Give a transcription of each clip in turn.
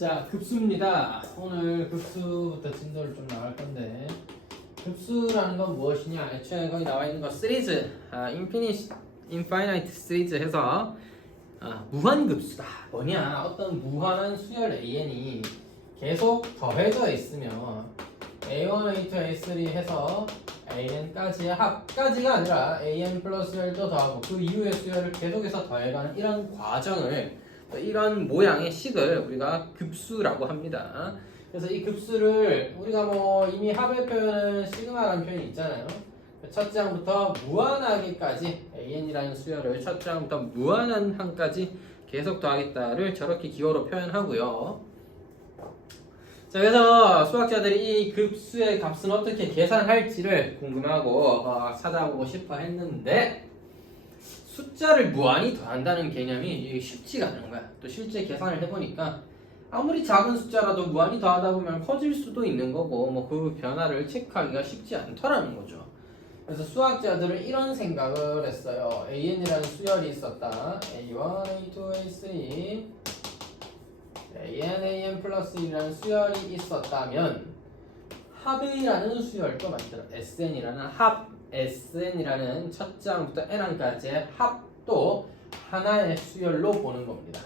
자, 급수입니다. 오늘 급수부터 진도를 좀 나갈 건데, 급수라는 건 무엇이냐? 애초에 거기 나와 있는 거 시리즈, 인파이나이트 시리즈 해서 무한급수다. 뭐냐? 어떤 무한한 수열 AN이 계속 더해져 있으면 A1, A2, A3 해서 AN까지의 합까지가 아니라 AN 플러스 열도 더하고 그 이후의 수열을 계속해서 더해가는 이런 과정을, 이런 모양의 식을 우리가 급수라고 합니다. 그래서 이 급수를 우리가 뭐 이미 합의 표현은 시그마라는 표현이 있잖아요. 첫째 항부터 무한하게까지 AN이라는 수열을 첫째 항부터 무한한 항까지 계속 더하겠다를 저렇게 기호로 표현하고요. 자, 그래서 수학자들이 이 급수의 값은 어떻게 계산할지를 궁금하고 찾아보고 싶어 했는데, 숫자를 무한히 더한다는 개념이 쉽지가 않은 거야. 또 실제 계산을 해보니까 아무리 작은 숫자라도 무한히 더하다 보면 커질 수도 있는 거고, 뭐 그 변화를 체크하기가 쉽지 않더라는 거죠. 그래서 수학자들은 이런 생각을 했어요. AN이라는 수열이 있었다. A1, A2, A3 AN 플러스 1이라는 수열이 있었다면 합이라는 수열도 만들어 SN이라는 SN이라는 첫째 항부터 N항까지의 합도 하나의 수열로 보는 겁니다.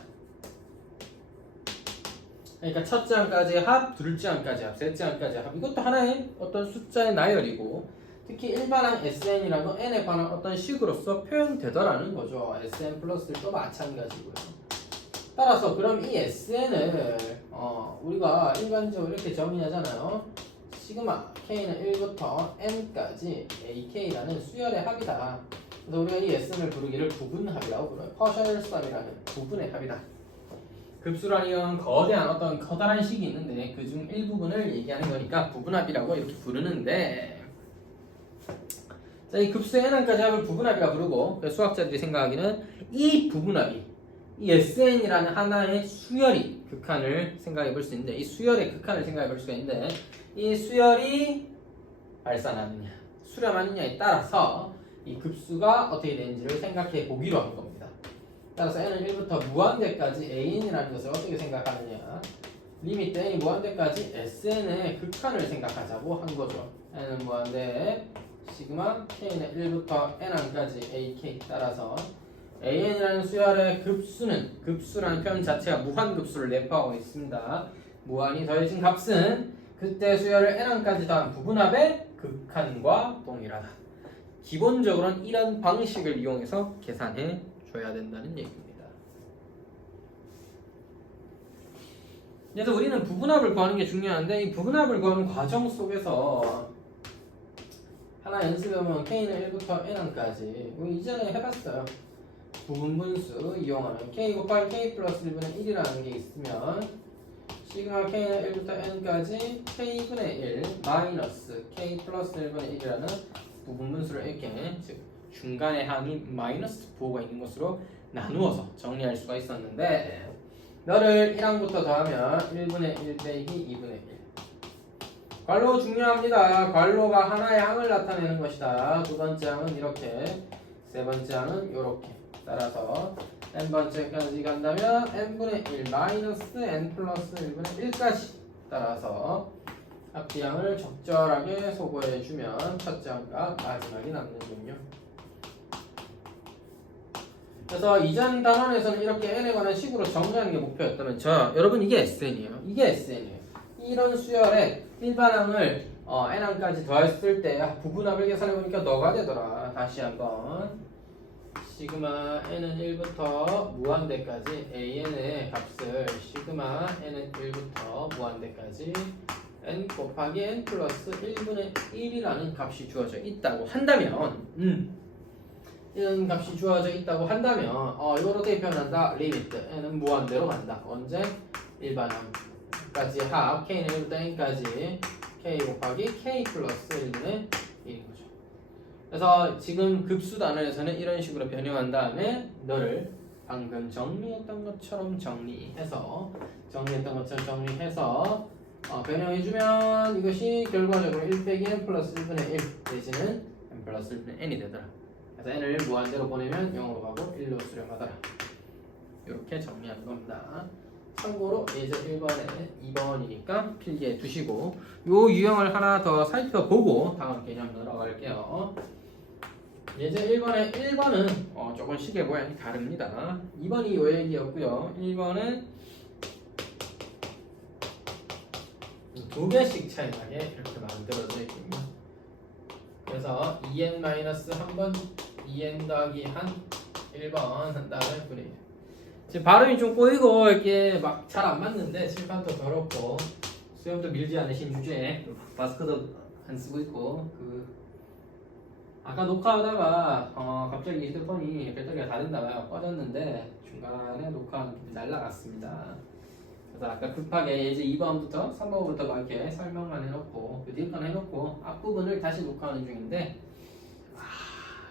그러니까 첫째 항까지의 합, 둘째 항까지의 합, 셋째 항까지의 합, 이것도 하나의 어떤 숫자의 나열이고, 특히 일반항 SN이라는 건 N에 관한 어떤 식으로서 표현되더라는 거죠. SN 플러스도 마찬가지고요. 따라서 그럼 이 SN을 우리가 일반적으로 이렇게 정의하잖아요. 시그마 K는 1부터 N까지 AK라는 수열의 합이다. 그래서 우리가 이 SN을 부르기를 부분합이라고 불러요. 퍼셜 썸이라는 부분의 합이다. 급수라는 거대한 어떤 커다란 식이 있는데 그중 일부분을 얘기하는 거니까 부분합이라고 이렇게 부르는데, 자, 이 급수의 N항까지 합을 부분합이라 부르고, 수학자들이 생각하기는 이 부분합이 이 SN이라는 하나의 수열이 극한을 생각해 볼 수 있는데, 이 수열의 극한을 생각해 볼 수가 있는데, 이 수열이 발산하느냐 수렴하느냐에 따라서 이 급수가 어떻게 되는지를 생각해 보기로 한 겁니다. 따라서 n은 1부터 무한대까지 AN이라는 것을 어떻게 생각하느냐, 리미트 n이 무한대까지 SN의 극한을 생각하자고 한 거죠. n은 무한대 시그마 K는 1부터 N항까지 AK. 따라서 AN이라는 수열의 급수라는 표현 자체가 무한급수를 내포하고 있습니다. 무한히 더해진 값은 그때 수열을 N항까지 더한 부분합의 극한과 동일하다. 기본적으로는 이런 방식을 이용해서 계산해 줘야 된다는 얘기입니다. 그래서 우리는 부분합을 구하는 게 중요한데, 이 부분합을 구하는 과정 속에서 하나 연습해보면 K는 1부터 N항까지 우리 이전에 해봤어요. 부분분수 이용하면 K 곱하기 K 플러스 1분의 1이라는 게 있으면 시그마 K는 1부터 N까지 K분의 1 마이너스 K 플러스 1분의 1이라는 부분분수를 이렇게, 즉 중간에 항이 마이너스 부호가 있는 것으로 나누어서 정리할 수가 있었는데, 너를 1항부터 더하면 1분의 1 빼기 2분의 1. 괄호 중요합니다. 괄호가 하나의 항을 나타내는 것이다. 두 번째 항은 이렇게, 세 번째 항은 이렇게. 따라서 n번째까지 간다면 n분의 1 마이너스 n 플러스 1분의 1까지. 따라서 앞뒤항을 적절하게 소거해주면 첫째 항과 마지막이 남는군요. 그래서 이전 단원에서는 이렇게 n에 관한 식으로 정리하는 게 목표였다면, 여러분 이게 SN이에요. 이게 SN이에요. 이런 수열에 일반항을 n항까지 더했을 때 부분합을 계산해보니까 너가 되더라. 다시 한번 시그마 n은 1부터 무한대까지 AN의 값을 시그마 n은 1부터 무한대까지 n 곱하기 n 플러스 1분의 1이라는 값이 주어져 있다고 한다면, 이런 값이 주어져 있다고 한다면 이걸 어떻게 표현한다? 리미트 n은 무한대로 간다. 언제? 일반항까지 합 K는 1부터 n까지 K 곱하기 K 플러스 1분의 1인 거죠. 그래서 지금 급수 단원에서는 이런 식으로 변형한 다음에 너를 방금 정리했던 것처럼 정리해서 변형해주면 이것이 결과적으로 1 빼기 n 플러스 1분의 1 내지는 n 플러스 1분의 n이 되더라. 그래서 n을 무한대로 보내면 0으로 가고 1로 수렴하더라. 이렇게 정리하는 겁니다. 참고로 예제 1번에 2번이니까 필기해 두시고 요 유형을 하나 더 살펴보고 다음 개념 넘어갈게요. 예제 1번에 1번은 조금 시계 모양이 다릅니다. 2번이 요 얘기였고요. 1번은 두 개씩 차이 나게 이렇게 만들어져 있군요. 그래서 2n-1번 2n 더하기 한 1번 한 다음에 분의 1. 지금 발음이 좀 꼬이고 이게 막 잘 안 맞는데 칠판도 더럽고 수염도 밀지 않으신 주제에 마스크도 안 쓰고 있고 아까 녹화하다가 갑자기 휴대폰이 배터리가 다 된다가 꺼졌는데 중간에 녹화 날라갔습니다. 그래서 아까 급하게 이제 2번부터 3번부터 막 이렇게 설명만 해놓고 그 뒤에 건 해놓고 앞부분을 다시 녹화하는 중인데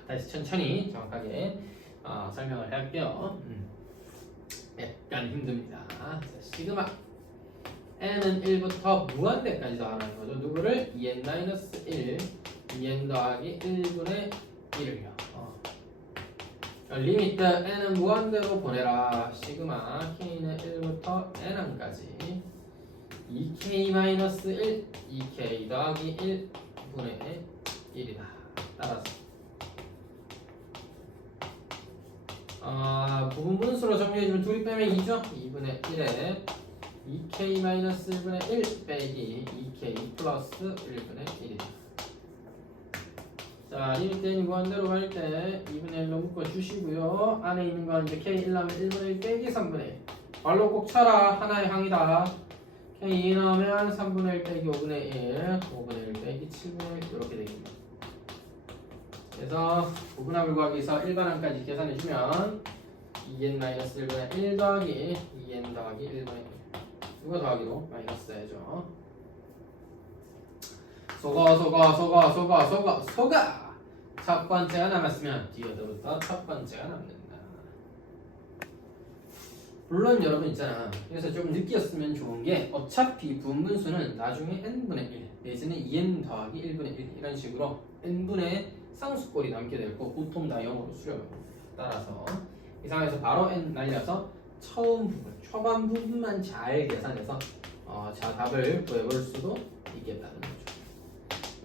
다시 천천히 정확하게 설명을 할게요. 약간 힘듭니다. 자, 시그마 n은 1부터 무한대까지 더하는 거죠. 누구를? 2n-1 2n 더하기 1분의 1을요. 리미트 n은 무한대로 보내라. 시그마 k는 1부터 n까지 2k-1 2k 더하기 1분의 1이다. 따라서 부분 분수로 정리해주면 둘이 빼면 2죠? 2분의 1에 2k-1분의 1 빼기 2k 플러스 1분의 1이다. 자, 리미트 n이 무한대로 갈 때 2분의 1로 묶어주시고요. 안에 있는 건 이제 k 1 나오면 1분의 1 빼기 3분의 1. 말로 꼭 쳐라. 하나의 항이다. k 2 나오면 3분의 1 빼기 5분의 1, 5분의 1 빼기 7분의 1 이렇게 되겠습니다. 그래서 부분합을 구하기 위해서 일반항까지 계산해주면 2n-1분의 1 더하기 2n 더하기 1분의 1 이거 더하기로 마이너스 해야죠. 속아 첫 번째가 남았으면 뒤에서부터 첫 번째가 남는다. 물론 여러분 있잖아. 그래서 좀 느끼었으면 좋은 게 어차피 분분수는 나중에 n분의 1 내지는 2n 더하기 1분의 1 이런 식으로 n분의 상수꼴이 남게 되고 보통 다 0으로 수렴합니다. 따라서 이 상황에서 바로 n 날려서 처음 부분, 초반 부분만 잘 계산해서 자 답을 구해볼 수도 있겠다는 거죠.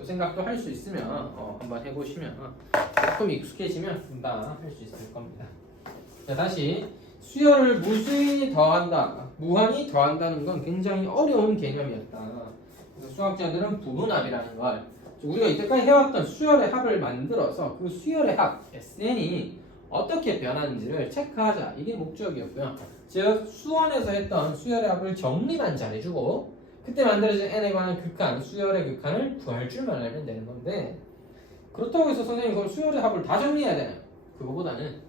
이 생각도 할 수 있으면 한번 해보시면 조금 익숙해지면 금방 할 수 있을 겁니다. 자, 다시 수열을 무수히 더한다, 무한히 더한다는 건 굉장히 어려운 개념이었다. 그래서 수학자들은 부분합이라는 걸 우리가 이때까지 해왔던 수열의 합을 만들어서 그 수열의 합 SN이 어떻게 변하는지를 체크하자, 이게 목적이었고요. 즉 수원에서 했던 수열의 합을 정리만 잘해주고 그때 만들어진 n에 관한 극한, 수열의 극한을 구할 줄만 알면 되는 건데, 그렇다고 해서 선생님 그럼 수열의 합을 다 정리해야 되나요? 그거보다는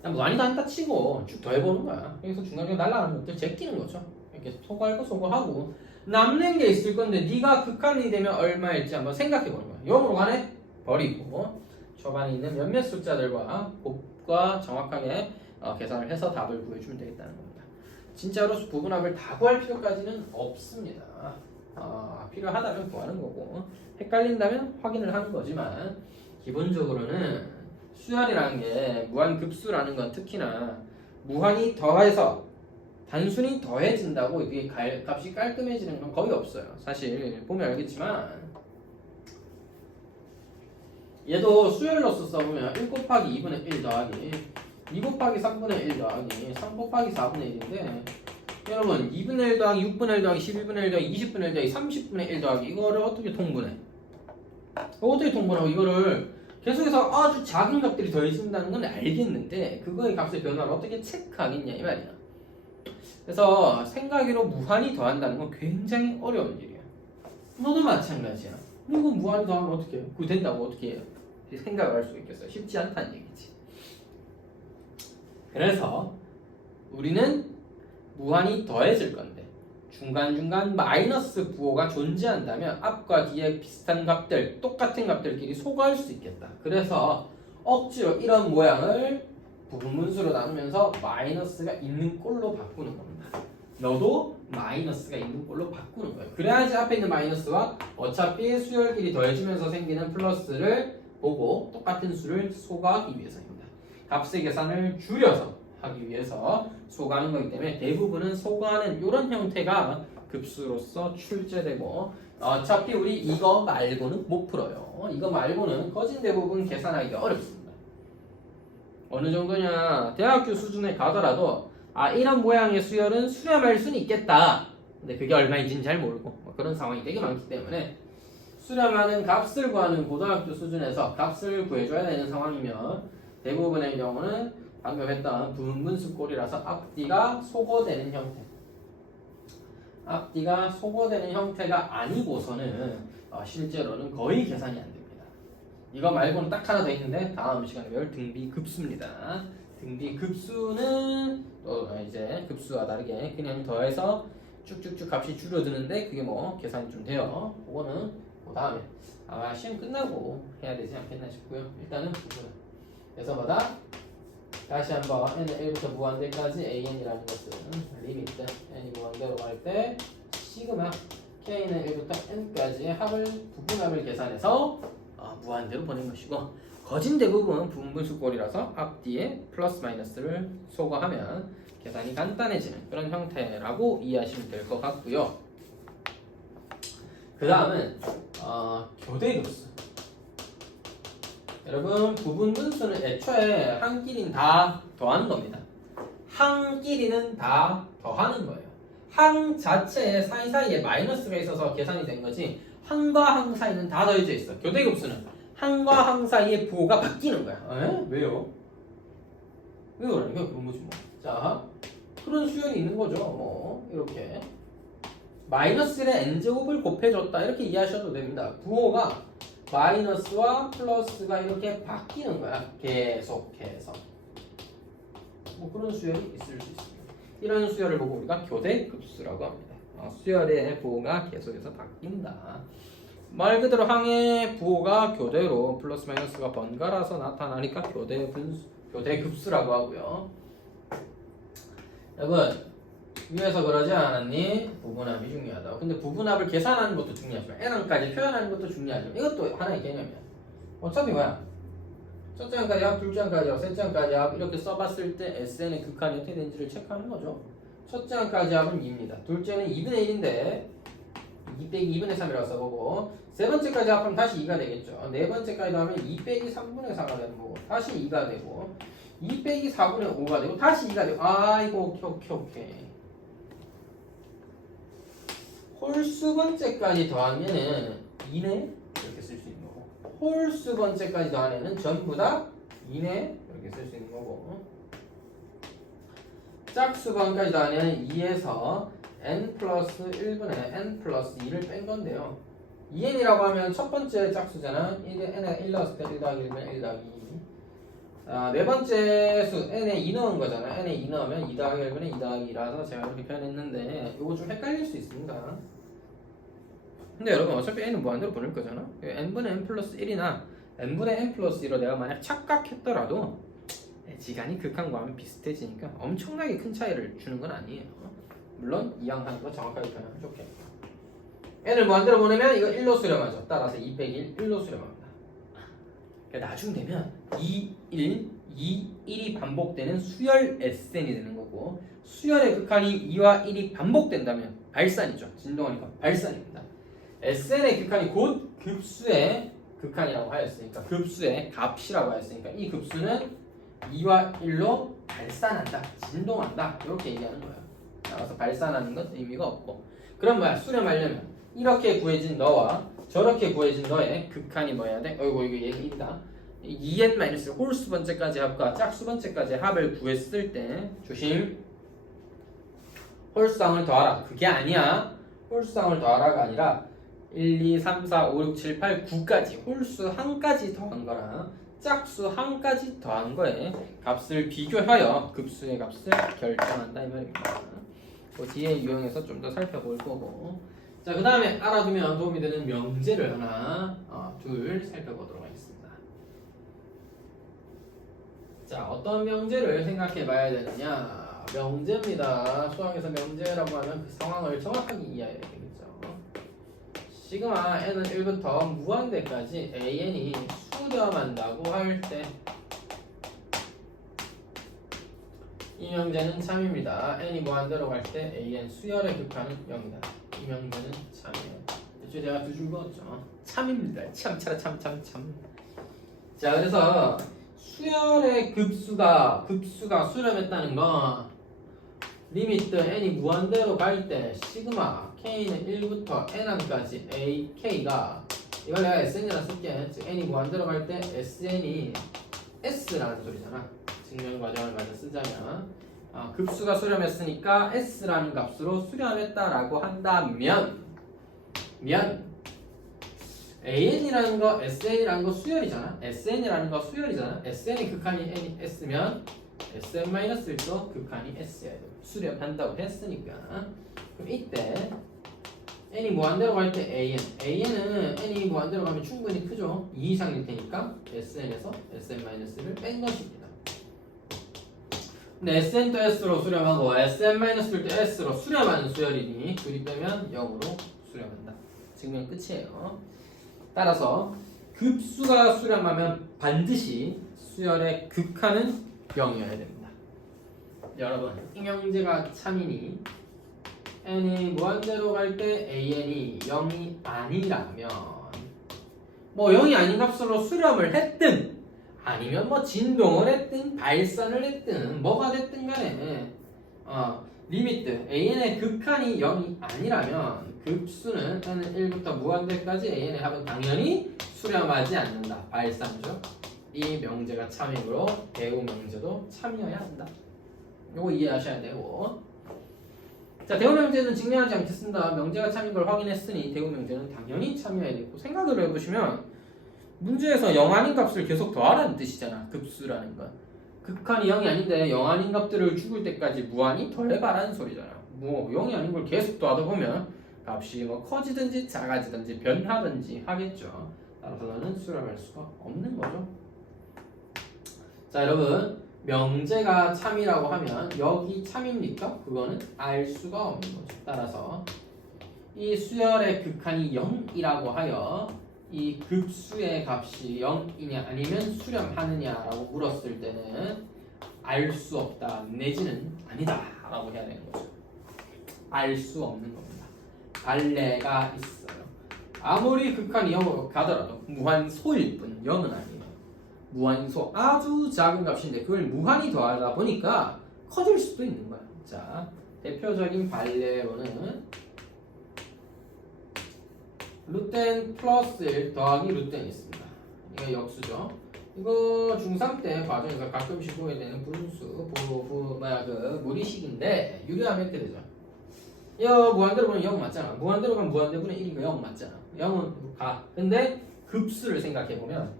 그냥 무한히 다 한다 치고 쭉 더해보는 거야. 그래서 중간에 날라가는 것들 제끼는 거죠. 이렇게 소거할 거 소거하고 남는 게 있을 건데 네가 극한이 되면 얼마일지 한번 생각해 보는 거야. 0으로 가네? 버리고 초반에 있는 몇몇 숫자들과 곱과 정확하게 계산을 해서 답을 구해주면 되겠다는 겁니다. 진짜로 부분합을 다 구할 필요까지는 없습니다. 필요하다면 구하는 거고 헷갈린다면 확인을 하는 거지만 기본적으로는 수열이라는 게 무한급수라는 건 특히나 무한히 더해서 단순히 더해진다고 이게 값이 깔끔해지는 건 거의 없어요. 사실 보면 알겠지만 얘도 수열로서 써보면 1 곱하기 2분의 1 더하기 2 곱하기 3분의 1 더하기 3 곱하기 4분의 1인데 여러분 2분의 1 더하기 6분의 1 더하기 11분의 1 더하기 20분의 1 더하기 30분의 1 더하기 이거를 어떻게 통분해? 어떻게 통분하고 이거를 계속해서 아주 작은 값들이 더해진다는 건 알겠는데 그거의 값의 변화를 어떻게 체크하겠냐 이 말이야. 그래서 생각으로 무한히 더한다는 건 굉장히 어려운 일이야. 너도 마찬가지야. 이거 무한히 더하면 어떻게 해요? 그거 된다고 어떻게 해요? 생각을 할 수 있겠어요? 쉽지 않다는 얘기지. 그래서 우리는 무한히 더해질 건데 중간중간 마이너스 부호가 존재한다면 앞과 뒤에 비슷한 값들, 똑같은 값들끼리 소거할 수 있겠다. 그래서 억지로 이런 모양을 부분분수로 나누면서 마이너스가 있는 꼴로 바꾸는 겁니다. 너도 마이너스가 있는 꼴로 바꾸는 거예요. 그래야지 앞에 있는 마이너스와 어차피 수열끼리 더해지면서 생기는 플러스를 보고 똑같은 수를 소거하기 위해서입니다. 값의 계산을 줄여서 하기 위해서 소거하는 거기 때문에 대부분은 소거하는 이런 형태가 급수로서 출제되고 어차피 우리 이거 말고는 못 풀어요. 이거 말고는 거진 대부분 계산하기가 어렵습니다. 어느 정도냐? 대학교 수준에 가더라도 이런 모양의 수열은 수렴할 수는 있겠다. 근데 그게 얼마인지는 잘 모르고 뭐 그런 상황이 되게 많기 때문에 수렴하는 값을 구하는 고등학교 수준에서 값을 구해줘야 되는 상황이면 대부분의 경우는 방금 했던 부분분수꼴이라서 앞뒤가 소거되는 형태. 앞뒤가 소거되는 형태가 아니고서는 실제로는 거의 계산이 안 됩니다. 이거 말고는 딱 하나 더 있는데 다음 시간에 배울 등비급수입니다. 등비급수는 또 이제 급수와 다르게 그냥 더해서 쭉쭉쭉 값이 줄어드는데 그게 뭐 계산이 좀 돼요. 그거는 그 다음에 아마 시험 끝나고 해야 되지 않겠나 싶고요. 일단은 보고요. 그래서 뭐다? 다시 한번 n은 1부터 무한대까지 an이라는 것은 리미트 n이 무한대로 갈 때 시그마 k는 1부터 n까지의 합을 부분합을 계산해서 무한대로 보낸 것이고 거진 대부분 부분분수꼴이라서 앞뒤에 플러스 마이너스를 소거하면 계산이 간단해지는 그런 형태라고 이해하시면 될 것 같고요. 그 다음은 교대급수. 여러분 부분분수는 애초에 한 끼리는 다 더하는 겁니다. 한 끼리는 다 더하는 거예요. 항 자체에 사이사이에 마이너스가 있어서 계산이 된 거지 항과 항 사이는 다 더해져 있어. 교대급수는 항과 항 사이의 부호가 바뀌는 거야. 왜요? 왜 그러니까 그런 거지 뭐. 자, 그런 수열이 있는 거죠. 뭐 이렇게 마이너스에 n제곱을 곱해줬다 이렇게 이해하셔도 됩니다. 부호가 마이너스와 플러스가 이렇게 바뀌는 거야. 계속해서. 뭐 그런 수열이 있을 수 있습니다. 이런 수열을 보고 우리가 교대급수라고 합니다. 수열의 부호가 계속해서 바뀐다. 말 그대로 항의 부호가 교대로 플러스 마이너스가 번갈아서 나타나니까 교대급수라고 하고요. 여러분 위에서 그러지 않았니? 부분합이 중요하다. 근데 부분합을 계산하는 것도 중요하지만 n항까지 표현하는 것도 중요하지만 이것도 하나의 개념이야. 어차피 뭐야? 첫째 항까지 합, 둘째 항까지 합, 셋째 항까지 합 이렇게 써봤을 때 SN의 극한이 어떻게 되는지를 체크하는 거죠. 첫째 항까지 합은 2입니다. 둘째는 2분의 1인데 2 빼기 2분의 3이라고 써보고 세 번째까지 합하면 다시 2가 되겠죠. 네 번째까지 하면 2 빼기 3분의 4가 되는 거고 다시 2가 되고 2 빼기 4분의 5가 되고 다시 2가 되고 이거 오케이. 홀수 번째까지 더하면은 2네 이렇게 쓸 수 있는 거고 홀수 번째까지 더하면은 전부 다 2네 이렇게 쓸 수 있는 거고 짝수 번까지 더하면 2에서 n 플러스 1분의 n 플러스 2를 뺀 건데요. 2n이라고 하면 첫 번째 짝수잖아. n에 1 넣었을 때 1 더하기 1분의 1 더하기 2. 네 번째 수 n에 2 넣은 거잖아. n에 2 넣으면 2 더하기 1분의 2 더하기 2라서 제가 이렇게 표현했는데 이거 좀 헷갈릴 수 있습니다. 근데 여러분 어차피 n은 무한대로 보낼 거잖아. n분의 n 플러스 1이나 n분의 n 플러스 1로 내가 만약 착각했더라도 지간이 극한과는 비슷해지니까 엄청나게 큰 차이를 주는 건 아니에요. 물론 이항하는 거 정확하게 표현하면 좋겠고 n을 무한대로 보내면 이거 1로 수렴하죠. 따라서 2 빼기 1, 1로 수렴합니다. 그러니까 나중 되면 2, 1, 2, 1이 반복되는 수열 SN이 되는 거고 수열의 극한이 2와 1이 반복된다면 발산이죠. 진동하니까 발산입니다. SN의 극한이 곧 급수의 극한이라고 하였으니까 급수의 값이라고 하였으니까 이 급수는 2와 1로 발산한다. 진동한다. 이렇게 얘기하는 거예요. 따라서 발산하는 건 의미가 없고 그럼 뭐야? 수렴하려면 이렇게 구해진 너와 저렇게 구해진 너의 극한이 뭐여야 돼? 이거 얘기입니다. 2n-1 홀수 번째까지 합과 짝수 번째까지 합을 구했을 때 조심 홀수항을 더하라. 그게 아니야. 홀수항을 더하라가 아니라 1, 2, 3, 4, 5, 6, 7, 8, 9까지 홀수 항까지 더한 거랑 짝수 항까지 더한 거에 값을 비교하여 급수의 값을 결정한다 이 말입니다. 그 뒤에 유형에서 좀 더 살펴볼 거고 자 그 다음에 알아두면 도움이 되는 명제를 하나 둘 살펴보도록 하겠습니다. 자 어떤 명제를 생각해 봐야 되느냐 명제입니다. 수학에서 명제라고 하면 그 상황을 정확하게 이해해야 되겠죠. 시그마 n은 1부터 무한대까지 an이 수렴한다고 할 때 이 명제는 참입니다. n이 무한대로 갈 때 an 수열의 극한은 0이다. 이 명제는 참이에요. 대충 제가 두 줄 그었죠. 참입니다. 참차라 참. 자, 그래서 수열의 급수가 수렴했다는 건 리미트 n이 무한대로 갈 때 시그마 k는 1부터 n까지 ak가 이걸 내가 sn이라 쓸게. 즉 n이 무한대로 갈 때 sn이 s라는 소리잖아. 증명 과정을 먼저 쓰자면 급수가 수렴했으니까 s라는 값으로 수렴했다라고 한다면 an이라는 거 sn이라는 거 수열이잖아. sn이라는 거 수열이잖아. sn의 극한이 n이 s면 sn-1도 극한이 s야 돼. 수렴한다고 했으니까. 그럼 이때 n이 무한대로 갈 때 an은 n이 무한대로 가면 충분히 크죠. 2 이상일 테니까 sn에서 sn-를 뺀 것입니다. 근데 sn도 s로 수렴하고 sn-를 또 s로 수렴하는 수열이니 둘이 빼면 0으로 수렴한다. 증명 끝이에요. 따라서 급수가 수렴하면 반드시 수열의 극한은 0이어야 됩니다. 여러분, 이 명제가 참이니 n이 무한대로 갈 때 an이 0이 아니라면 뭐 0이 아닌 값으로 수렴을 했든 아니면 뭐 진동을 했든 발산을 했든 뭐가 됐든 간에 리미트 an의 극한이 0이 아니라면 급수는 n은 1부터 무한대까지 an의 합은 당연히 수렴하지 않는다. 발산죠. 이 명제가 참이므로 대우 명제도 참이어야 한다. 요거 이해하셔야 되고, 자, 대우 명제는 증명하지 않겠습니다. 명제가 참인 걸 확인했으니 대우 명제는 당연히 참여해야 되고, 생각을 해보시면 문제에서 0 아닌 값을 계속 더하라는 뜻이잖아. 급수라는 건 극한이 0이 아닌데 0 아닌 값들을 죽을 때까지 무한히 더해봐라는 소리잖아. 뭐 0이 아닌 걸 계속 더하다 보면 값이 뭐 커지든지 작아지든지 변하든지 하겠죠. 따라서 너는 수렴할 수가 없는 거죠. 자, 여러분, 명제가 참이라고 하면 여기 참입니까? 그거는 알 수가 없는 거죠. 따라서 이 수열의 극한이 0이라고 하여 이 급수의 값이 0이냐 아니면 수렴하느냐라고 물었을 때는 알 수 없다 내지는 아니다 라고 해야 되는 거죠. 알 수 없는 겁니다. 갈래가 있어요. 아무리 극한이 0으로 가더라도 무한소일 뿐 0은 아니에요. 무한소 아주 작은 값인데 그걸 무한히 더하다 보니까 커질 수도 있는 거야. 자, 대표적인 발레로는 루트 n 플러스 1 더하기 루트 n이 있습니다. 이게 역수죠. 이거 중3 때 과정에서 가끔씩 보게 되는 분수, 무리식인데 유리하면 이렇게 되죠. 이거 무한대로 보면 0 맞잖아. 무한대로 가면 무한대분의 1이니까 0 맞잖아. 0은 가. 근데 급수를 생각해보면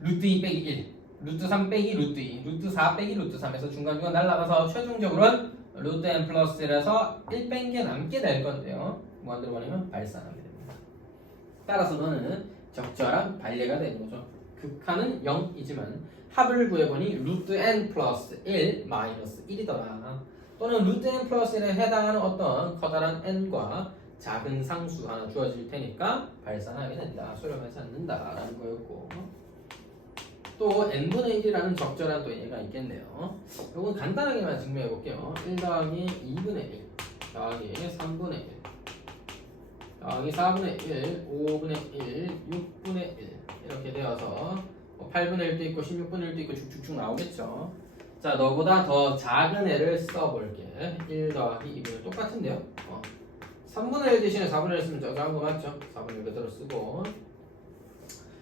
루트 2 빼기 1, 루트 3 빼기 루트 2, 루트 4 빼기 루트 3에서 중간중간 날라가서 최종적으로는 루트 n 플러스 1에서 1 뺀 게 남게 될 건데요. 무한대로 보내면 발산하게 됩니다. 따라서 너는 적절한 반례가 되는 거죠. 극한은 0이지만 합을 구해보니 루트 n 플러스 1 마이너스 1이더라. 또는 루트 n 플러스 1에 해당하는 어떤 커다란 n과 작은 상수 하나 주어질 테니까 발산하게 된다. 수렴하지 않는다라는 거였고, 또 n분의 1이라는 적절한 또 예가 있겠네요. 이건 간단하게만 증명해 볼게요. 1 더하기 2분의 1 더하기 3분의 1 더하기 4분의 1, 5분의 1, 6분의 1 이렇게 되어서 8분의 1도 있고 16분의 1도 있고 쭉쭉쭉 나오겠죠. 자, 너보다 더 작은 애를 써볼게. 1 더하기 2분의 1 똑같은데요. 3분의 1 대신에 4분의 1 쓰면 더 작은 거 맞죠? 4분의 1 그대로 쓰고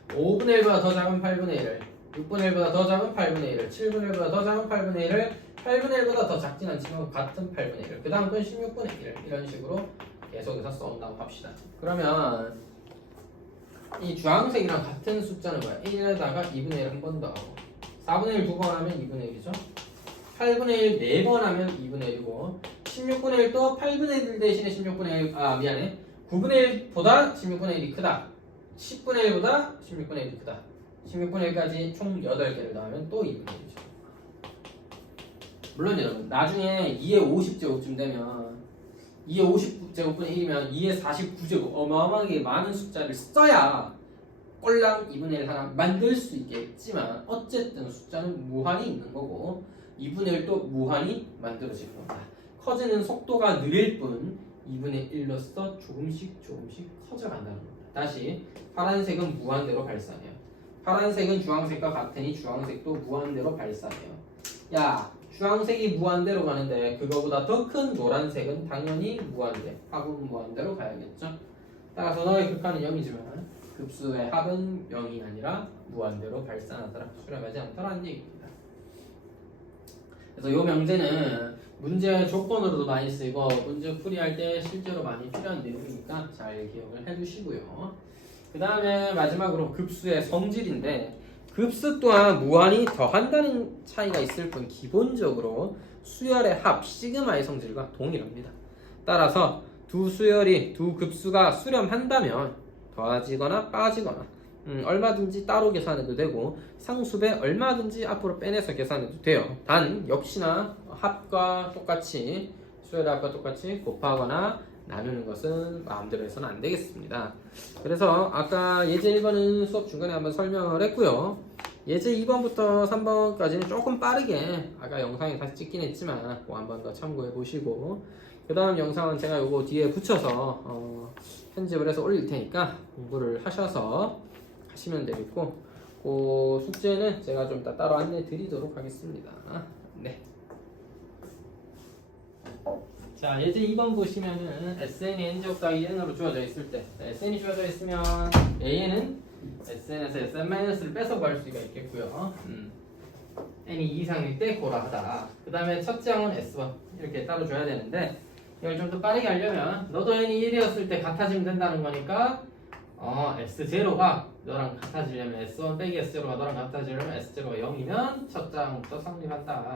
5분의 1보다 더 작은 8분의 1을 6분의 1보다 더 작은 8분의 1을 7분의 1보다 더 작은 8분의 1을 8분의 1보다 더 작진 않지만 같은 8분의 1을 그 다음 건 16분의 1을 이런 식으로 계속해서 써온다고 합시다. 그러면 이 주황색이랑 같은 숫자는 뭐야? 1에다가 2분의 1 한 번 더 하고 4분의 1 두 번 하면 2분의 1이죠. 8분의 1 4번 하면 2분의 1이고 16분의 1도 8분의 1 대신에 16분의 1 미안해 9분의 1보다 16분의 1이 크다. 10분의 1보다 16분의 1이 크다. 16분의 1까지 총 8개를 더하면 또 2분의 1이죠. 물론 여러분 나중에 2의 50제곱쯤 되면 2의 50제곱분의 1이면 2의 49제곱 어마어마하게 많은 숫자를 써야 꼴랑 2분의 1 하나 만들 수 있겠지만 어쨌든 숫자는 무한히 있는 거고 2분의 1도 무한히 만들어지는 겁니다. 커지는 속도가 느릴 뿐 2분의 1로서 조금씩 커져간다는 겁니다. 다시 파란색은 무한대로 발산해요. 파란색은 주황색과 같으니 주황색도 무한대로 발산해요. 야, 주황색이 무한대로 가는데 그거보다 더 큰 노란색은 당연히 무한대, 합은 무한대로 가야겠죠. 따라서 너의 극한은 0이지만 급수의 합은 0이 아니라 무한대로 발산하더라, 수렴하지 않더라는 얘기입니다. 그래서 이 명제는 문제 조건으로도 많이 쓰이고 문제 풀이할 때 실제로 많이 필요한 내용이니까 잘 기억을 해두시고요. 그 다음에 마지막으로 급수의 성질인데, 급수 또한 무한히 더한다는 차이가 있을 뿐 기본적으로 수열의 합 시그마의 성질과 동일합니다. 따라서 두 급수가 수렴한다면 더해지거나 빠지거나 얼마든지 따로 계산해도 되고 상수배 얼마든지 앞으로 빼내서 계산해도 돼요. 단 역시나 합과 똑같이, 수열의 합과 똑같이 곱하거나 나누는 것은 마음대로 해서는 안 되겠습니다. 그래서 아까 예제 1번은 수업 중간에 한번 설명을 했고요. 예제 2번부터 3번까지는 조금 빠르게 아까 영상에 다시 찍긴 했지만 한 번 더 참고해 보시고, 그 다음 영상은 제가 요거 뒤에 붙여서 편집을 해서 올릴 테니까 공부를 하셔서 하시면 되겠고, 그 숙제는 제가 좀 이따 따로 안내 드리도록 하겠습니다. 네. 자, 예제 2번 보시면은 SN이 n제곱 더하기 n으로 주어져 있을 때, SN이 주어져 있으면 AN은 SN에서 SN-를 뺏어 구할 수가 있겠고요. n이 2 이상일 때 고라하다. 그 다음에 첫째 항은 S1 이렇게 따로 줘야 되는데, 이걸 좀 더 빠르게 하려면 너도 n이 1이었을 때 같아지면 된다는 거니까 S0가 너랑 같아지려면 S1 빼기 S0가 너랑 같아지려면 S0가 0이면 첫째 항부터 성립한다.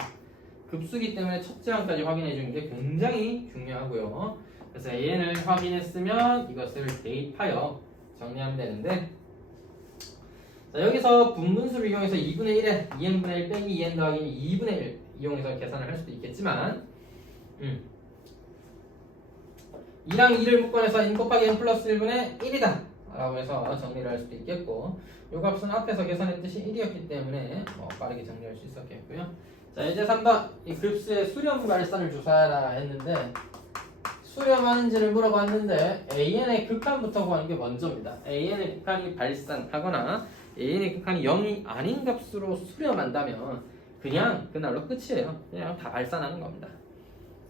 급수기 때문에 첫째 항까지 확인해 주는 게 굉장히 중요하고요. 그래서 AN을 확인했으면 이것을 대입하여 정리하면 되는데, 자, 여기서 분분수를 이용해서 2분의 1에 2n분의 1 빼기 2n 더하기 2분의 1 이용해서 계산을 할 수도 있겠지만 2랑 2를 묶어내서 n 곱하기 n 플러스 1분의 1이다 라고 해서 정리를 할 수도 있겠고, 이 값은 앞에서 계산했듯이 1이었기 때문에 빠르게 정리할 수 있었겠고요. 자, 이제 3번 이 급수의 수렴 발산을 조사하라 했는데, 수렴하는지를 물어봤는데 AN의 극한부터 구하는 게 먼저입니다. AN의 극한이 발산하거나 AN의 극한이 0이 아닌 값으로 수렴한다면 그냥 그날로 끝이에요. 그냥 다 발산하는 겁니다.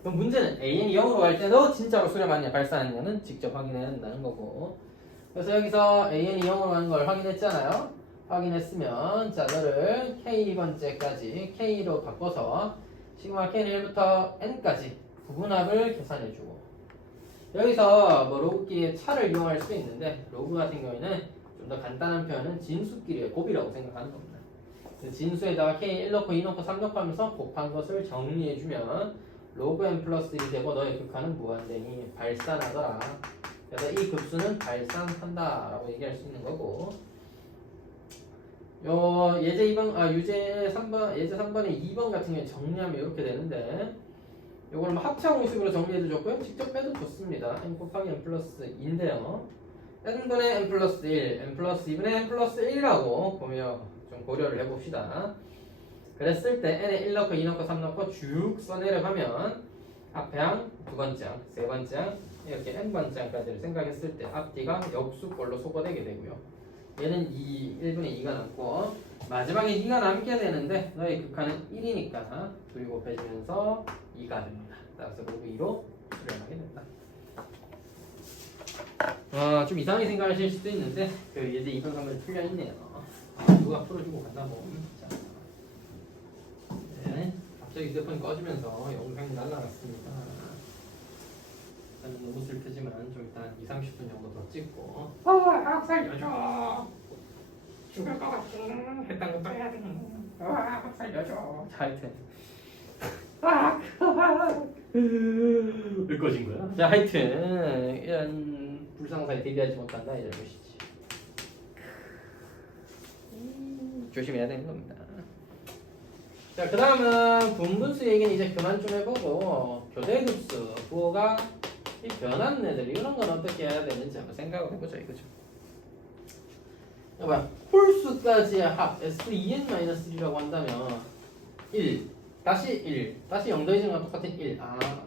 그럼 문제는 AN이 0으로 갈 때도 진짜로 수렴하느냐 발산하느냐는 직접 확인해야 한다는 거고, 그래서 여기서 AN이 0으로 가는 걸 확인했잖아요. 확인했으면 자, 너를 K번째까지 K로 바꿔서 시그마 K는 1부터 N까지 부분합을 계산해주고, 여기서 뭐 로그끼리의 차를 이용할 수 있는데 로그 같은 경우에는 좀 더 간단한 표현은 진수끼리의 곱이라고 생각하는 겁니다. 진수에다가 K 1 넣고 2 넣고 3 넣고 하면서 곱한 것을 정리해주면 로그 n 플러스 1이 되고 너의 극한은 무한대니 발산하더라. 그래서 이 급수는 발산한다 라고 얘기할 수 있는 거고, 요 예제 2번, 유제 3번, 예제 3번의 2번 같은 경우에 정리하면 이렇게 되는데, 요거는 뭐 합차 공식으로 정리해도 좋고요, 직접 빼도 좋습니다. n 곱하기 n 플러스 2인데요. n분의 n 플러스 1, n 플러스 2분의 n 플러스 1이라고 보며 좀 고려를 해봅시다. 그랬을 때 n에 1 넣고 2 넣고 3 넣고 쭉 써내려가면 앞에 항, 두 번째 항, 세 번째 항, 이렇게 n번째 항까지를 생각했을 때 앞뒤가 역수꼴로 소거되게 되고요. 얘는 1분의 2가 남고 마지막에 2가 남게 되는데 너의 극한은 1이니까 둘이 곱해지면서 2가 됩니다. 따라서 로그 2로 수렴하게 된다. 좀 이상하게 생각하실 수도 있는데 그 예제 2번 가면 틀려있네요. 누가 풀어주고 갔나 뭐. 자, 네, 갑자기 휴대폰이 꺼지면서 영상이 날라갔습니다. 일단 너무 슬프지만 좀 일단 2-30분 정도 더 찍고 살려줘, 죽을 것 같아, 했던 것도 해야 돼, 살려줘. 자, 하여튼 울 것인 거야? 자, 하여튼 이런 불상사에 대비하지 못한다 이런 것이지. 조심해야 되는 겁니다. 자, 그 다음은 분분수 얘기는 이제 그만 좀 해보고 교대급수, 부호가 이 변하는 애들 이런 건 어떻게 해야 되는지 한번 생각을 해보자 이거죠. 홀수까지의 합 S2n-1이라고 한다면 1, 다시 1 다시 0 더해지는 건 똑같은 1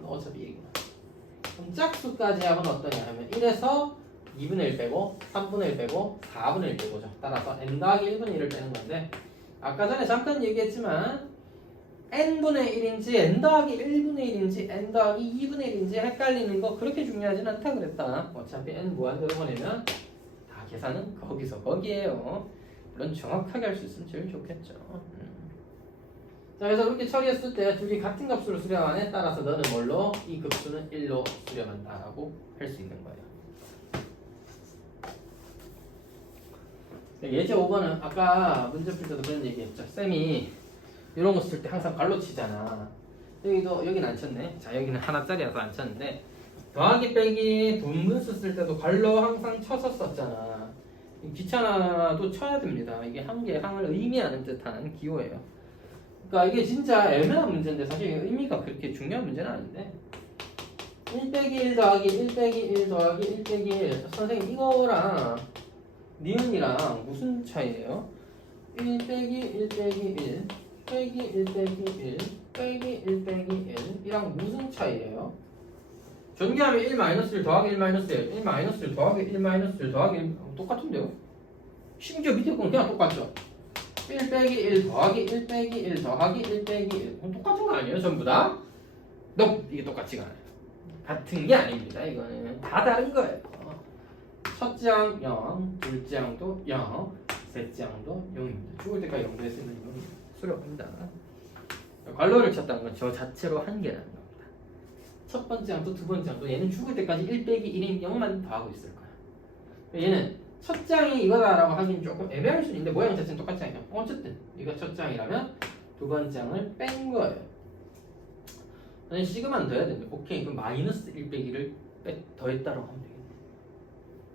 어차피 1이구나. 그럼 짝수까지 하면 어떠냐 하면 1에서 2분의 1 빼고 3분의 1 빼고 4분의 1 빼고죠. 따라서 n 더하기 1분의 1을 빼는 건데 아까 전에 잠깐 얘기했지만 n분의 1인지 n 더하기 1분의 1인지 n 더하기 2분의 1인지 헷갈리는 거 그렇게 중요하진 않다 그랬다. 어차피 n 무한대로 보내면 다 계산은 거기서 거기에요. 물론 정확하게 할 수 있으면 제일 좋겠죠. 자, 그래서 그렇게 처리했을 때 둘이 같은 값으로 수렴하네. 따라서 너는 뭘로? 이 급수는 1로 수렴한다라고 할 수 있는 거예요. 예제 5번은 아까 문제 풀 때도 그런 얘기했죠. 쌤이 이런 거 쓸 때 항상 발로 치잖아. 여기는 안 쳤네. 자, 여기는 하나짜리라서 안 쳤는데 더하기 빼기 분분수 쓸 때도 발로 항상 쳐서 썼잖아. 귀찮아도 쳐야 됩니다. 이게 한 개 항을 의미하는 듯한 기호예요. 그러니까 이게 진짜 애매한 문제인데 사실 의미가 그렇게 중요한 문제는 아닌데 1 빼기 1 더하기 1 빼기 1 더하기 1 빼기 1 선생님 이거랑 니은이랑 무슨 차이예요? 1 빼기 1 빼기 1 빼기 1 빼기 1 빼기 1 빼기 1이랑 무슨 차이예요? 전개하면 1 마이너스 1 더하기 1 마이너스 1 1 마이너스 1 더하기 1 마이너스 1 더하기 1 똑같은데요? 심지어 밑에 건 그냥 똑같죠? 1 빼기 1 더하기 1 빼기 1 더하기 1 빼기 1 똑같은 거 아니에요? 전부 다? 이게 똑같지가 않아요. 같은 게 아닙니다. 이거는 다 다른 거예요. 첫째 항 0, 둘째 항도 0, 셋째 항도 0입니다. 죽을 때까지 0도 했으면 0입니다. 수렴합니다. 괄호를 쳤다는 건 저 자체로 한 개라는 겁니다. 첫 번째 항도 두 번째 항도 얘는 죽을 때까지 1 빼기 1인 0만 더하고 있을 거야. 얘는 첫 장이 이거다라고 하긴 조금 애매할 수 있는데 모양 자체는 똑같지 않냐. 어쨌든 이거 첫 장이라면 두 번째 장을 뺀 거예요. 아니 시그마는 더해야 되는데 오케이 그럼 마이너스 1 빼기를 더했다라고 하면 되겠네.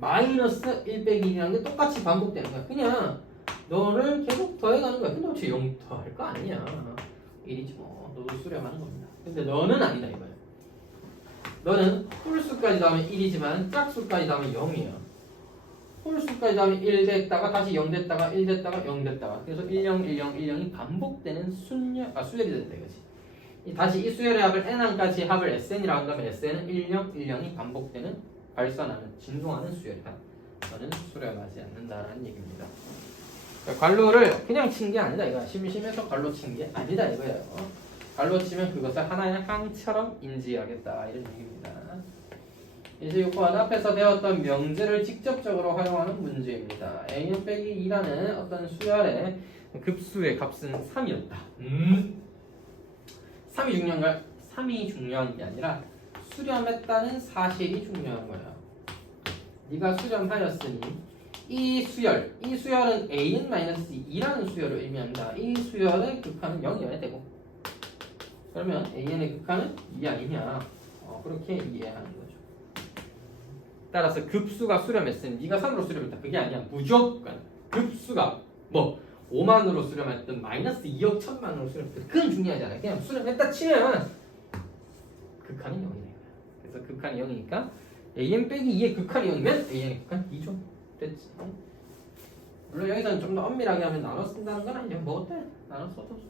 마이너스 1 빼기 1이라는 게 똑같이 반복되는 거야. 그냥 너를 계속 더해가는 거야. 근데 어차피 0 더할 거 아니냐. 1이지 뭐. 너도 수렴하는 겁니다. 근데 너는 아니다 이거야. 너는 홀수까지 더하면 1이지만 짝수까지 더하면 0이에요. 홀수까지 더하면 1 됐다가 다시 0 됐다가 1 됐다가 0 됐다가 그래서 10, 10, 10이 반복되는 수열이 된다 이거지. 다시 이 수열의 합을 n항까지 합을 sn이라고 한다면 sn은 10, 10이 반복되는 발산하는 진동하는 수열이다. 너는 수렴하지 않는다라는 얘기입니다. 그러니까 괄호를 그냥 친 게 아니다 이거야. 심심해서 괄호 친 게 아니다 이거예요. 괄호 치면 그것을 하나의 항처럼 인지하겠다 이런 얘기입니다. 이제 6번 앞에서 배웠던 명제를 직접적으로 활용하는 문제입니다. an 빼기 2라는 어떤 수열의 급수의 값은 3이었다. 3이 중요한 게 아니라 수렴했다는 사실이 중요한 거야. 네가 수렴하였으니 이 수열은 an-2라는 수열을 의미한다. 이 수열의 극한은 0이어야 되고 그러면 an의 극한은 2 아니냐. 그렇게 이해하는 거죠. 따라서 급수가 수렴했으니 네가 3으로 수렴했다. 그게 아니야. 무조건 급수가 5만으로 수렴했든 마이너스 2억 1000만으로 수렴했든 그건 중요하지 않아. 그냥 수렴했다 치면 극한이 0이네. 그래서 극한이 0이니까 an 빼기 2의 극한이 0이면 an의 극한 2죠. 됐지. 물론 여기서는 좀 더 엄밀하게 하면 나눠 쓴다는 건 아니죠. 뭐 어때? 나눠 써도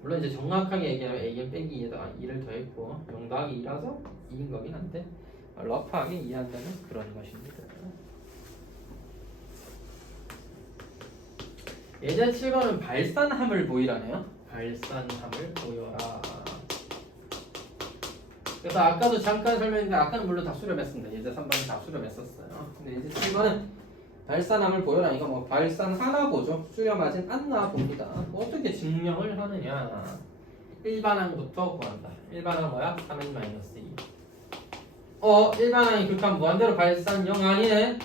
물론 이제 정확하게 얘기하면 an 빼기 2에다가 2를 더했고 0 더하기 2라서 2인 거긴 한데 러프하게 이해한다면 그런 것입니다. 예제 7번은 발산함을 보이라네요. 발산함을 보여라. 그래서 아까도 잠깐 설명했는데 아까는 물론 다 수렴했습니다. 예제 3번은 다 수렴했었어요. 근데 예제 7번은 발산함을 보여라. 이거 뭐 발산하나 보죠. 수렴하진 않나 봅니다. 어떻게 증명을 하느냐. 일반항부터 구한다. 일반항 뭐야? 3n-2. 일반항이 극한 무한대로 발산 0 아니네.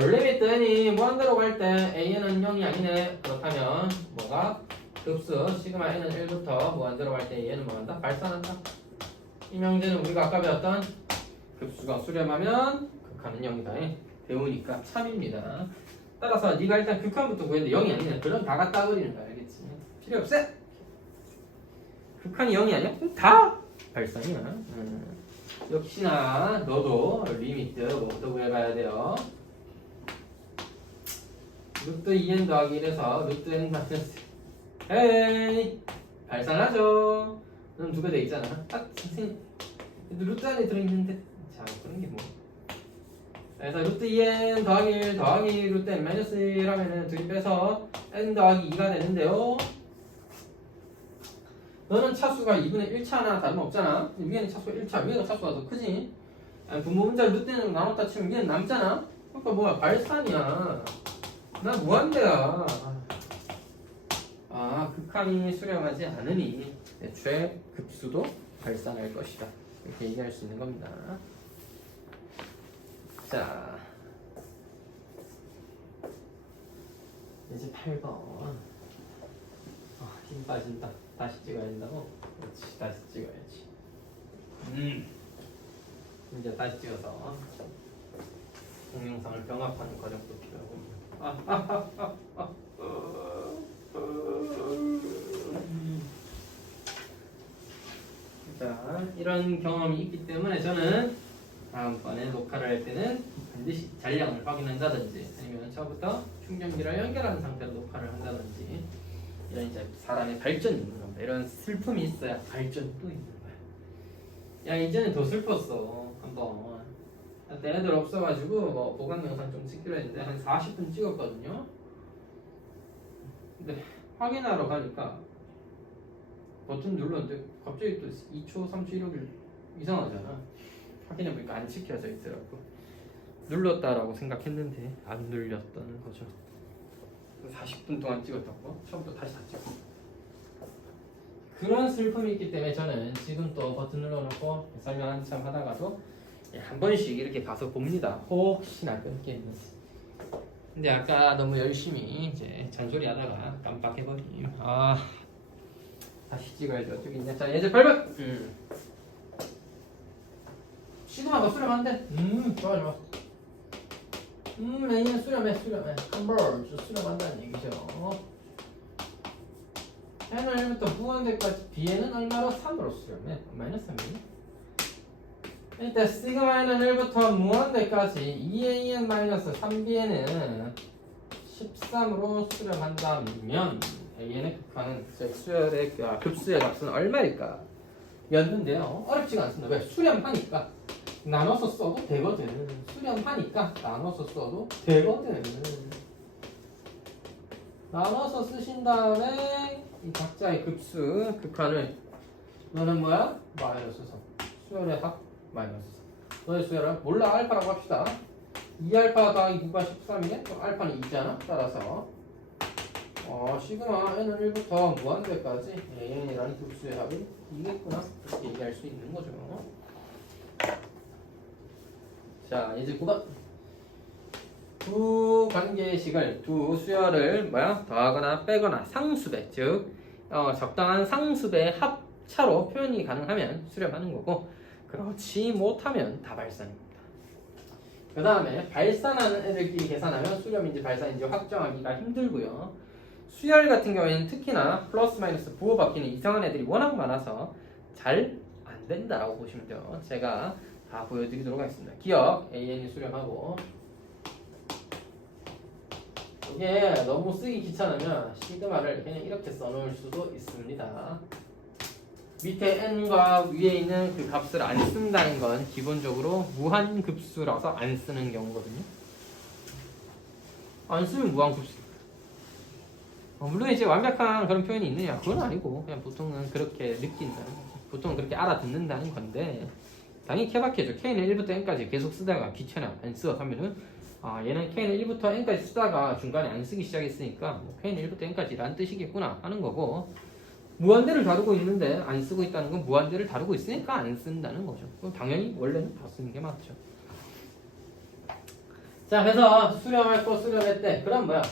리미트 n이 무한대로 갈 때 a는 0이 아니네. 그렇다면 뭐가? 급수 시그마 n은 1부터 무한대로 갈 때 a는 뭐한다? 발산한다. 이 명제는 우리가 아까 배웠던 급수가 수렴하면 극한은 0이다. 배우니까 참입니다. 따라서 네가 일단 극한부터 구했는데 0이 아니네. 그럼 다 갖다 버리는 거야. 알겠지? 필요 없어. 극한이 0이 아니야? 그럼 다 발산이야. 역시나 너도 리미트 뭐부터 구해봐야 돼요. 루트 2n 더하기 1에서 루트 n 마이너스 에이 발산하죠. 그럼 두 개 돼 있잖아. 아 선생님 루트 안에 들어있는데 자 그런 게 뭐. 그래서 루트 2n 더하기 1 더하기 루트 n 마이너스 1 하면은 둘이 빼서 n 더하기 2가 되는데요. 너는 차수가 2분의 1차나 다름없잖아. 위에는 차수가 1차, 위에가 차수가 더 크지. 분모 문자 루트 n으로 나눴다 치면 위에는 남잖아. 그러니까 뭐야 발산이야. 나 무한대야. 아 극한이 수렴하지 않으니 애초에 급수도 발산할 것이다. 이렇게 얘기할 수 있는 겁니다. 자 이제 8번. 힘 빠진다. 다시 찍어야 된다고? 그렇지, 다시 찍어야지. 이제 다시 찍어서 동영상을 병합하는 과정도 필요하고. 자, 이런 경험이 있기 때문에 저는 다음번에 녹화를 할 때는 반드시 잔량을 확인한다든지 아니면 처음부터 충전기를 연결한 상태로 녹화를 한다든지 이런 이제 사람의 발전이 있는 겁니다. 이런 슬픔이 있어야 발전도 있는 거야. 야 이제는 더 슬펐어. 한번 그때 애들 없어가지고 뭐 보강 영상 좀 찍기로 했는데 한 40분 찍었거든요. 근데 확인하러 가니까 버튼 눌렀는데 갑자기 또 2초, 3초 이러길 이상하잖아. 확인해보니까 안 찍혀져 있더라고. 눌렀다라고 생각했는데 안 눌렸다는 거죠. 40분 동안 찍었던 거 처음부터 다시 다 찍고 그런 슬픔이 있기 때문에 저는 지금 또 버튼 눌러놓고 설명 한참 하다가도 한 번씩 이렇게 가서 봅니다. 혹시나 끊겠는지. 근데 아까 너무 열심히 이제 잔소리 하다가 깜빡해버림. 다시 찍어야죠. 저기 있네. 자 예제 8번. 시그마가 수렴한대. 좋아 좋아. A는 수렴해. 컨버즈 수렴한다는 얘기죠. N은 1부터 무한대까지 B에는 얼마로? 3으로 수렴해. 마이너스 3이네. 일단 시그마에는 1부터 무한대까지 2AN-3B에는 13으로 수렴한다면 An의 극한은 수열의 급수의 값은 얼마일까? 였는데요. 어렵지가 않습니다. 왜? 수렴하니까 나눠서 써도 되거든. 수렴하니까 나눠서 써도 되거든. 나눠서 쓰신 다음에 이 각자의 급수 극한을 너는 뭐야? 마이너스 3. 수열의 합 마이너스 3. 너의 수열은 몰라 알파라고 합시다. 2알파 더하기 9가 13이네? 그럼 알파는 2잖아. 따라서 시그마 n은 1부터 무한대까지 an이라는 급수의 합이 이겠구나. 이렇게 얘기할 수 있는 거죠. 자 이제 9번. 두 관계식을 두 수열을 더하거나 빼거나 상수배 즉 적당한 상수배의 합차로 표현이 가능하면 수렴하는 거고 그렇지 못하면 다발산입니다. 그 다음에 발산하는 애들끼리 계산하면 수렴인지 발산인지 확정하기가 힘들고요. 수열 같은 경우에는 특히나 플러스 마이너스 부호바뀌는 이상한 애들이 워낙 많아서 잘 안 된다라고 보시면 돼요. 제가 다 보여드리도록 하겠습니다. 기억 AN이 수렴하고 이게 너무 쓰기 귀찮으면 시그마를 그냥 이렇게 써놓을 수도 있습니다. 밑에 n과 위에 있는 그 값을 안 쓴다는 건 기본적으로 무한급수라서 안 쓰는 경우거든요. 안 쓰면 무한급수. 물론 이제 완벽한 그런 표현이 있느냐 그건 아니고 그냥 보통은 그렇게 느낀다는 거죠. 보통은 그렇게 알아듣는다는 건데 당연히 케바케죠. K는 1부터 N까지 계속 쓰다가 귀찮아 안 써 하면은 얘는 K는 1부터 N까지 쓰다가 중간에 안 쓰기 시작했으니까 K는 1부터 N까지 라는 뜻이겠구나 하는 거고 무한대를 다루고 있는데 안 쓰고 있다는 건 무한대를 다루고 있으니까 안 쓴다는 거죠. 그럼 당연히 원래는 다 쓰는 게 맞죠. 자 그래서 수렴할 거 수렴했대. 그럼 뭐야?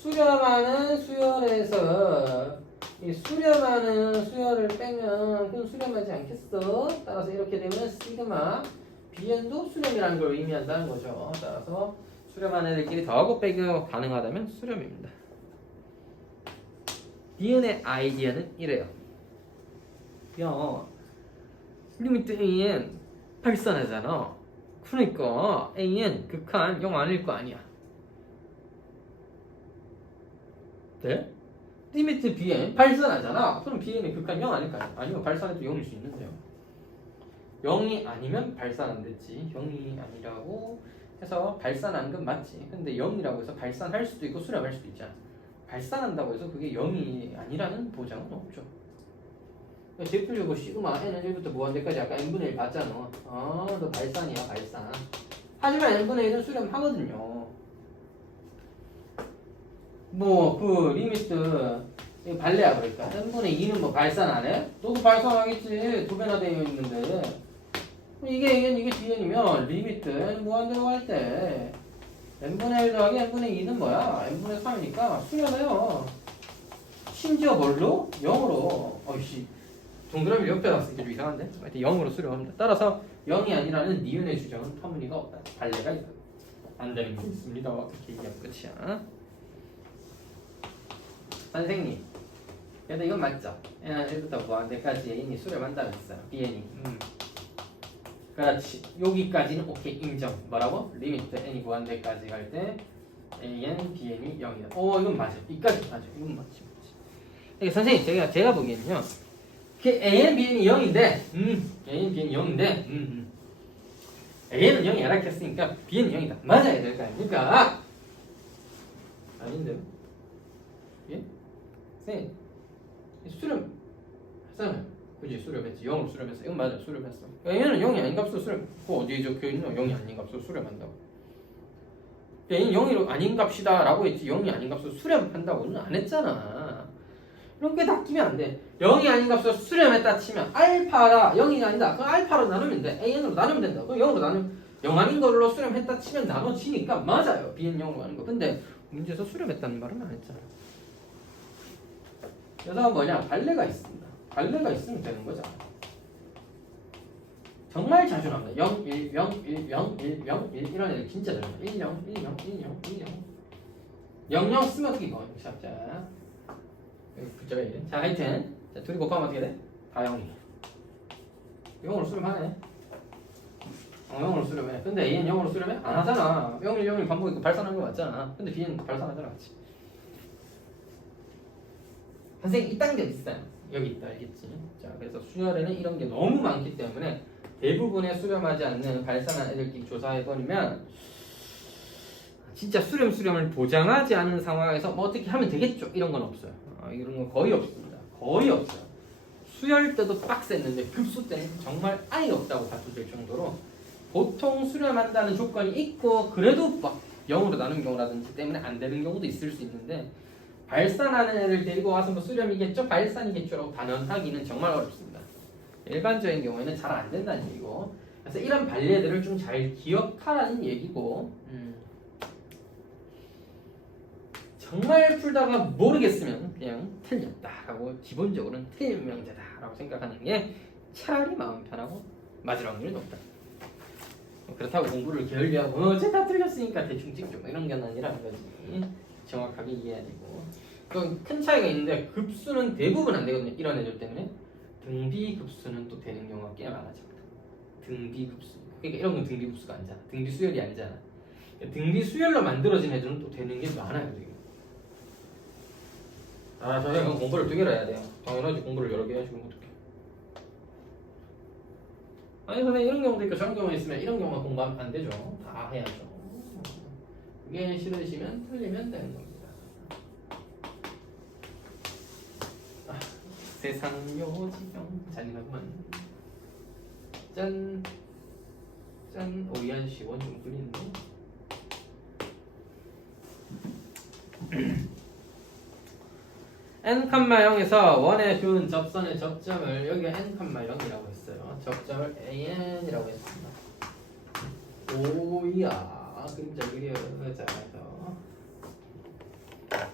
수렴하는 수열에서 이 수렴하는 수열을 빼면 그건 수렴하지 않겠어? 따라서 이렇게 되면 시그마 Bn도 수렴이라는 걸 의미한다는 거죠. 따라서 수렴하는 애들끼리 더하고 빼기 가능하다면 수렴입니다. Bn의 아이디어는 이래요. 야, 리미트 AN 발산하잖아. 그러니까 AN 극한 0 아닐 거 아니야. 네? 리미트 bn 발산하잖아. 그럼 bn의 극한 0 아닐까요? 아니면 발산해도 0일 수 있는데요. 0이 아니면 발산 안 됐지. 0이 아니라고 해서 발산하는 건 맞지. 근데 0이라고 해서 발산할 수도 있고 수렴할 수도 있잖아. 발산한다고 해서 그게 0이 아니라는 보장은 없죠. 대표적으로 시그마 n은 1부터 무한대까지 아까 n분의 1 봤잖아. 너 발산이야 발산. 하지만 n분의 1은 수렴하거든요. 뭐 그 리미트 이거 발레야 그러니까 n분의 2는 뭐 발산 안 해? 너도 발산하겠지. 두 배나 되어 있는데 이게 n이면 이게 dn이면 리미트 n 무한대로 갈 때 n분의 1 더하기 n분의 2는 뭐야? n분의 3이니까 수렴해요. 심지어 뭘로? 0으로. 어이씨 동그라미 옆에 놨으니까 좀 이상한데? 하여튼 0으로 수렴합니다. 따라서 0이 아니라는 니은의 주장은 터무니가 없다. 발레가 있다. 안 되는 게 있습니다. 이렇게 얘기하면 끝이야. 선생님, 그래도 이건 맞죠? n은 1부터 무한대까지 n이 수렴한다고 했어요. bn이. 그렇지. 여기까지는 오케이 인정. 뭐라고? 리미트 n이 무한대까지 갈 때 an, bn이 0이다. 이건 맞아. 이까지 맞아. 이건 맞지. 그러니까 선생님 제가 보기에는요. AN, Bn이 0인데, AN, Bn이 0인데, AN은 0이 알았겠으니까 B는 0이다. 맞아야 될 거 아닙니까? 아닌데요? 예? 쌤, 수렴했잖아요. 그지? 수렴했지. 0으로 수렴했어. 이건 맞아. 수렴했어. AN은 0이 아닌 값으로 수렴. 그거 어디에 적혀있노? 0이 아닌 값으로 수렴한다고. AN이 0이 아닌 값이다 라고 했지 0이 아닌 값으로 수렴한다고는 안 했잖아. 이런 게 낚이면 안 돼. 0이 아닌 값으로 수렴했다 치면 알파가 0이 아니다. 그럼 알파로 나누면 돼. AN으로 나누면 된다. 그럼 0으로 나누면 0 아닌 걸로 수렴했다 치면 나눠지니까 맞아요. B는 0으로 가는 거. 근데 문제에서 수렴했다는 말은 안 했잖아. 그래서 뭐냐? 발레가 있습니다. 발레가 있으면 되는 거죠. 정말 자주 나옵니다. 0, 1, 0, 1, 0, 1, 0, 1 이런 애들 진짜 잘 나와요. 1, 0, 1, 0, 1, 0, 1, 0 0, 0 쓰면 어떻게 뭐? 자. 그쪽에 이래. 자, 하여튼 자, 둘이 곱하면 어떻게 돼? 다 0이. 0으로 수렴하네. 0으로 수렴해. 근데 A는 0으로 수렴해? 안 하잖아. 0, 1, 0, 1 반복이고 발산한 거 맞잖아. 근데 B는 발산하잖아, 같이. 선생님, 이딴 게 있어요. 여기 있다, 알겠지? 자, 그래서 수열에는 이런 게 너무 많기 때문에 대부분의 수렴하지 않는 발산한 애들끼리 조사해버리면 진짜 수렴을 보장하지 않은 상황에서 뭐 어떻게 하면 되겠죠? 이런 건 없어요. 이런 건 거의 없습니다. 거의 없어요. 수열 때도 빡셌는데 급수 때는 정말 아예 없다고 봐도 될 정도로 보통 수렴한다는 조건이 있고 그래도 막 0으로 나눈 경우라든지 때문에 안 되는 경우도 있을 수 있는데 발산하는 애를 데리고 와서 뭐 수렴이겠죠? 발산이겠죠? 라고 단언하기는 정말 어렵습니다. 일반적인 경우에는 잘 안 된다는 얘기고 그래서 이런 발레들을 좀 잘 기억하라는 얘기고 정말 풀다가 모르겠으면 그냥 틀렸다라고 기본적으로는 틀린 명제다라고 생각하는 게 차라리 마음 편하고 맞을 확률이 높다. 그렇다고 공부를 게을리하고 쟤다 틀렸으니까 대충 찍죠 이런 게 아니라는 거지. 정확하게 이해해야 되고 그건 큰 차이가 있는데 급수는 대부분 안 되거든요. 이런 애들 때문에 등비급수는 또 되는 경우가 꽤 많아집니다. 등비급수 그러니까 이런 건 등비급수가 아니잖아. 등비수열이 아니잖아. 등비수열로 만들어진 애들은 또 되는 게 많아요. 되게. 저희가 공부를 2개를 해야 돼요. 당연하지 공부를 여러 개 해야지 그럼 어떡해. 아니 선생님 이런 경우도 있고 저런 경우가 있으면 이런 경우가 공부하면 안 되죠. 다 해야죠. 그게 싫으시면 틀리면 되는 겁니다. 세상 요지경 잔인하구만. 짠. 우리 아저씨 원 좀 그리는데. n,0에서 1에 준 접선의 접점을 여기가 n,0이라고 했어요. 접점을 an이라고 했습니다. 오야 그림자 그려자.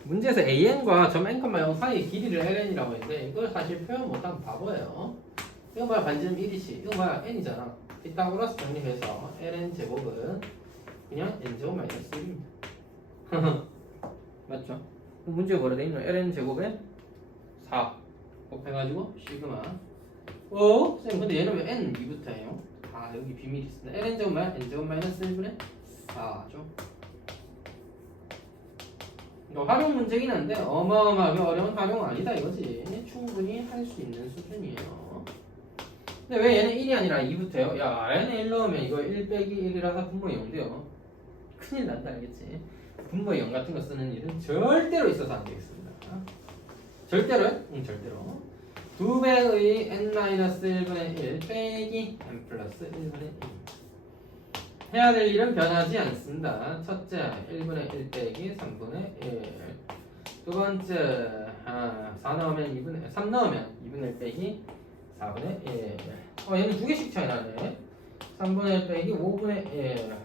문제에서 an과 점 n,0 사이의 길이를 ln이라고 했는데 이걸 사실 표현 못한 바보예요. 이거 뭐야 반지름 1이지. 이거 뭐야 n이잖아. 피타고라스 정리해서 ln 제곱은 그냥 n 제곱 마이너스 1입니다. 맞죠? 문제가 뭐라 되어 있노? ln 제곱에 4 곱해가지고 시그마. 쌤 근데 얘는 왜 n 2부터예요? 여기 비밀이 있습니다. ln 제곱 마이너스 n 제곱 마이너스 1분의 4죠. 활용 문제긴 한데 어마어마하게 어려운 활용은 아니다 이거지. 충분히 할 수 있는 수준이에요. 근데 왜 얘는 1이 아니라 2부터요? 야, 얘는 1 넣으면 이거 1 빼기 1이라서 분모의 0돼요. 큰일 난다 알겠지? 분모의 0 같은 거 쓰는 일은 절대로 있어서 안 되겠습니다. 절대로요? 응, 절대로. 2배의 n-1분의 1 빼기 n 플러스 1분의 1. 해야 될 일은 변하지 않습니다. 첫째, 1분의 1 빼기 3분의 1. 두 번째, 4 넣으면 2분의, 3 넣으면 2분의 1 빼기 4분의 1. 얘는 두 개씩 차이 나네. 3분의 1 빼기 5분의 1.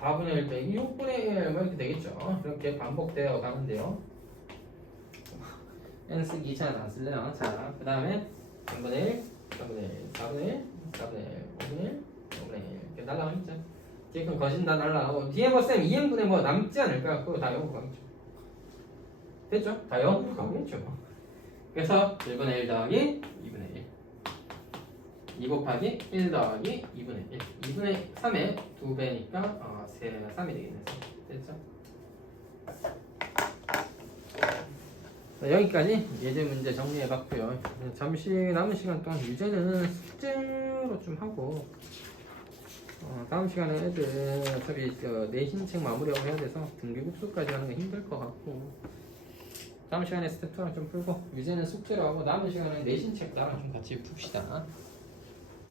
4분의 1 빼기 6분의 1. 뭐 이렇게 되겠죠. 이렇게 반복되어 가는데요. n 쓰기 잘 안 쓸래요. 자, 그 다음에 3분의 1, 3분의 1, 4분의 1, 4분의 1, 5분의 1, 5분의 1 이렇게 날라가겠죠. 뒤에 건 거진 다 날라가고 뒤에 뭐 쌤 2n분의 뭐 남지 않을까? 그거 다 0으로 가겠죠. 됐죠? 다 0으로 가겠죠. 그래서 1분의 1 더하기 2분의 1 2 곱하기 1 더하기 2분의 1 2분의 3의 2배니까 3이 되겠네. 됐죠? 자, 여기까지 예제 문제 정리해봤고요. 잠시 남은 시간 동안 유제는 숙제로 좀 하고 다음 시간에 애들 어차피 내신책 마무리하고 해야 돼서 등기급수까지 하는 게 힘들 것 같고 다음 시간에 스텝 2랑 좀 풀고 유제는 숙제로 하고 남은 시간에 내신책도 하나 좀 같이 풉시다.